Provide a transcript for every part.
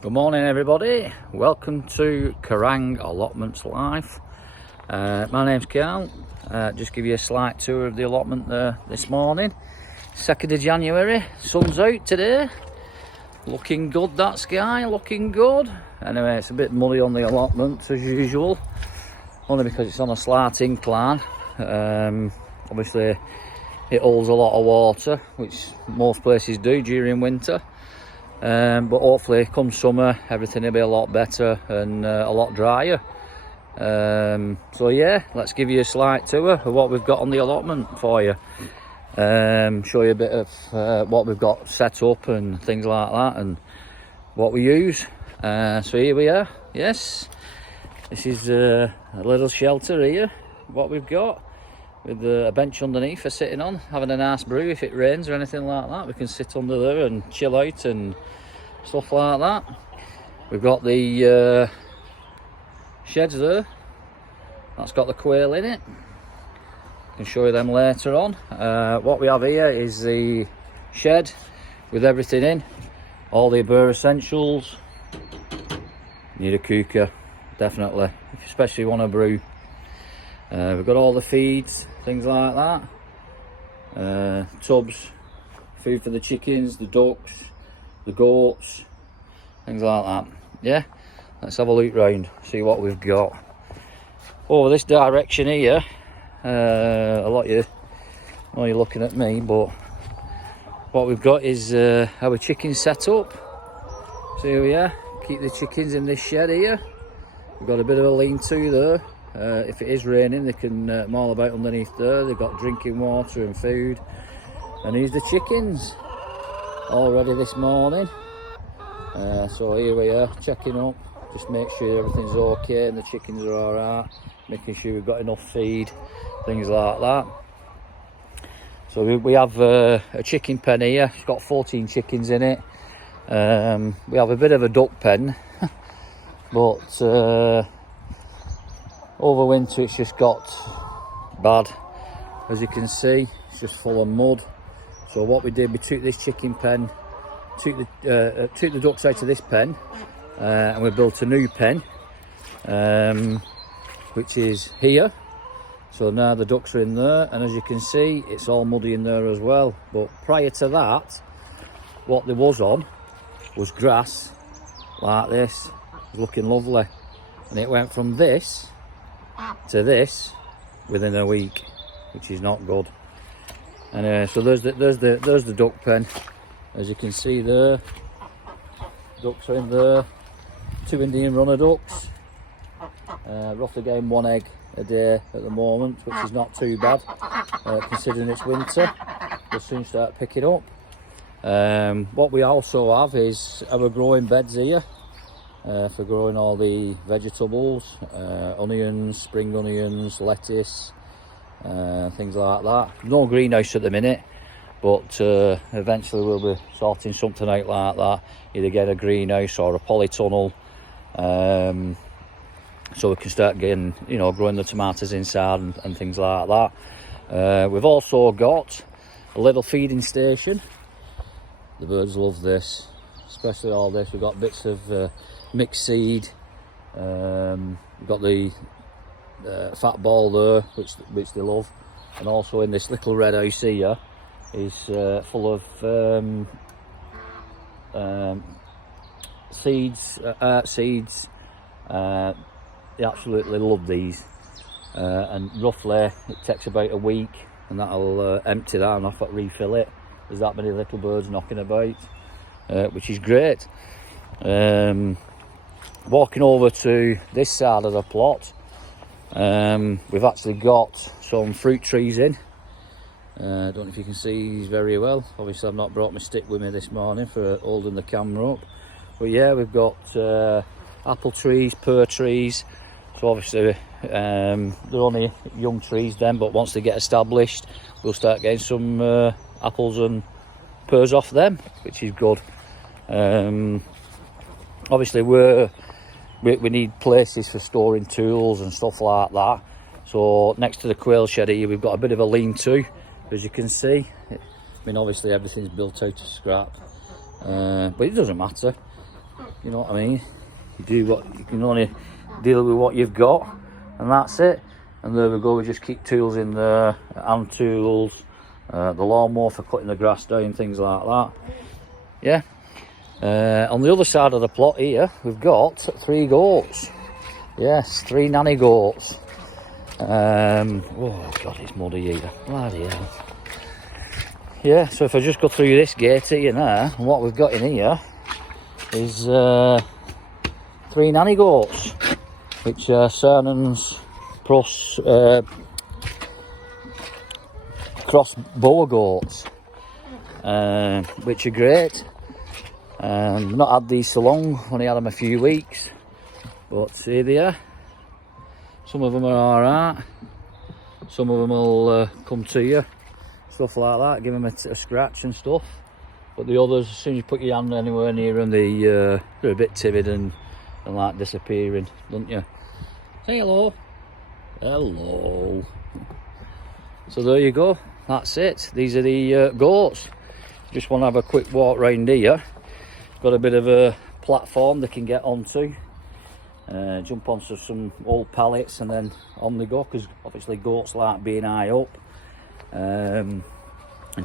Good morning everybody, welcome to Kerrang Allotments Live. My name's Carl. Just give you a slight tour of the allotment there this morning. 2nd of January, sun's out today. Looking good, that sky, looking good. Anyway, it's a bit muddy on the allotment as usual, only because it's on a slight incline. Obviously it holds a lot of water, which most places do during winter. But hopefully come summer everything will be a lot better and a lot drier. So yeah, let's give you a slight tour of what we've got on the allotment for you. Show you a bit of what we've got set up and things like that and what we use. So here we are. Yes, this is a little shelter here, what we've got, with a bench underneath for sitting on, having a nice brew. If it rains or anything like that, we can sit under there and chill out and stuff like that. We've got the sheds there, that's got the quail in it. I can show you them later on. What we have here is the shed with everything in, all the bird essentials. Need a cooker, definitely, especially if you want to brew. We've got all the feeds, things like that, tubs, food for the chickens, the ducks, the goats, things like that. Yeah, let's have a look round, see what we've got. Over this direction here, a lot of you know you're looking at me, but what we've got is our chickens set up. So here we are, keep the chickens in this shed here. We've got a bit of a lean-to there. If it is raining, they can maul about underneath there. They've got drinking water and food. And here's the chickens, all ready this morning. So here we are, checking up, just make sure everything's okay and the chickens are alright, making sure we've got enough feed, things like that. So we have a chicken pen here. It's got 14 chickens in it. We have a bit of a duck pen, but over winter it's just got bad. As you can see, it's just full of mud. So what we did, we took this chicken pen, took the ducks out of this pen, and we built a new pen, which is here. So now the ducks are in there, and as you can see, it's all muddy in there as well. But prior to that, what there was on was grass like this. It was looking lovely, and it went from this to this within a week, which is not good. And so there's the duck pen. As you can see there, ducks are in there. 2 Indian runner ducks. Roughly getting 1 egg a day at the moment, which is not too bad considering it's winter. We'll soon start picking up. What we also have is our growing beds here. For growing all the vegetables, onions, spring onions, lettuce, things like that. No greenhouse at the minute, but eventually we'll be sorting something out like that, either get a greenhouse or a polytunnel, so we can start getting, growing the tomatoes inside and things like that. We've also got a little feeding station. The birds love this, especially all this. We've got bits of mixed seed. We've got the fat ball there, which they love, and also in this little red house here is full of seeds, seeds. They absolutely love these, and roughly it takes about a week, and that'll empty that and I'll refill it. There's that many little birds knocking about, which is great. Walking over to this side of the plot, we've actually got some fruit trees in. I don't know if you can see these very well. Obviously I've not brought my stick with me this morning for holding the camera up. But yeah, we've got apple trees, pear trees. So obviously they're only young trees then, but once they get established, we'll start getting some apples and pears off them, which is good. Obviously we need places for storing tools and stuff like that. So next to the quail shed here, we've got a bit of a lean-to, as you can see. I mean, obviously everything's built out of scrap, but it doesn't matter. You know what I mean? You do what you can, only deal with what you've got, and that's it. And there we go, we just keep tools in there, hand tools, the lawnmower for cutting the grass down, things like that. Yeah. On the other side of the plot here, we've got 3 goats. Yes, 3 nanny goats. Oh God, it's muddy here. Bloody hell. Yeah, so if I just go through this gate here now, and what we've got in here is 3 nanny goats, which are Cernan's cross boer goats, which are great. Not had these so long, only had them a few weeks, but here they are. Some of them are alright, some of them will come to you, stuff like that, give them a scratch and stuff. But the others, as soon as you put your hand anywhere near them, they're a bit timid and like disappearing, don't you? Say hello. Hello. So there you go, that's it. These are the goats. Just want to have a quick walk round here. Got a bit of a platform they can get onto. Jump onto some old pallets and then on they go, because obviously goats like being high up and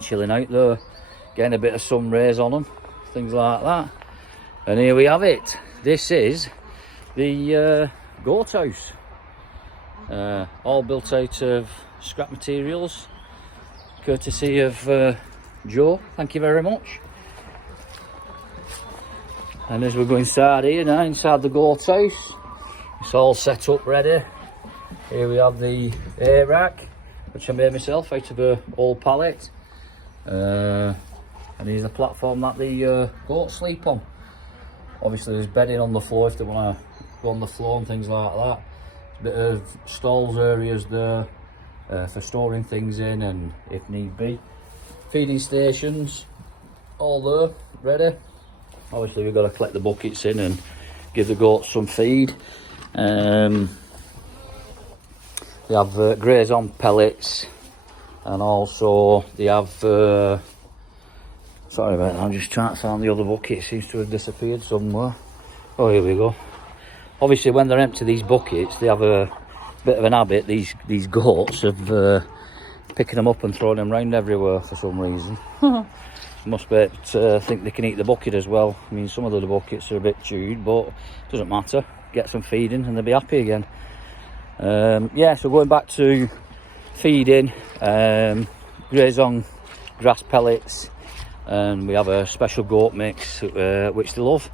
chilling out there, getting a bit of sun rays on them, things like that. And here we have it. This is the goat house, all built out of scrap materials, courtesy of Joe. Thank you very much. And as we go inside here now, inside the goat house, it's all set up ready. Here we have the air rack, which I made myself out of a old pallet. And here's the platform that the goats sleep on. Obviously there's bedding on the floor if they want to go on the floor and things like that. A bit of stalls areas there for storing things in, and if need be. Feeding stations, all there, ready. Obviously we've got to collect the buckets in and give the goats some feed. They have graze on pellets, and also they have sorry about that, I'm just trying to find the other bucket. It seems to have disappeared somewhere. Oh, here we go. Obviously when they're empty, these buckets, they have a bit of an habit, these goats, of picking them up and throwing them around everywhere for some reason. Must be think they can eat the bucket as well. I mean, some of the buckets are a bit chewed, but it doesn't matter. Get some feeding and they'll be happy again. Yeah, so going back to feeding, graze on grass pellets, and we have a special goat mix which they love.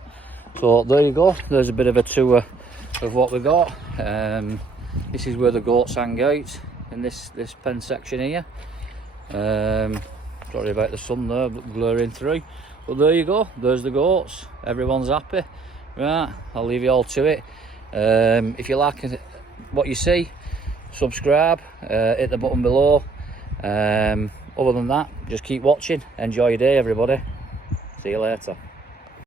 So there you go, there's a bit of a tour of what we've got. This is where the goats hang out, in this pen section here. Sorry about the sun there glaring through, but there you go, there's the goats. Everyone's happy. Right, I'll leave you all to it. If you like what you see, subscribe, hit the button below. Other than that, just keep watching. Enjoy your day, everybody. See you later.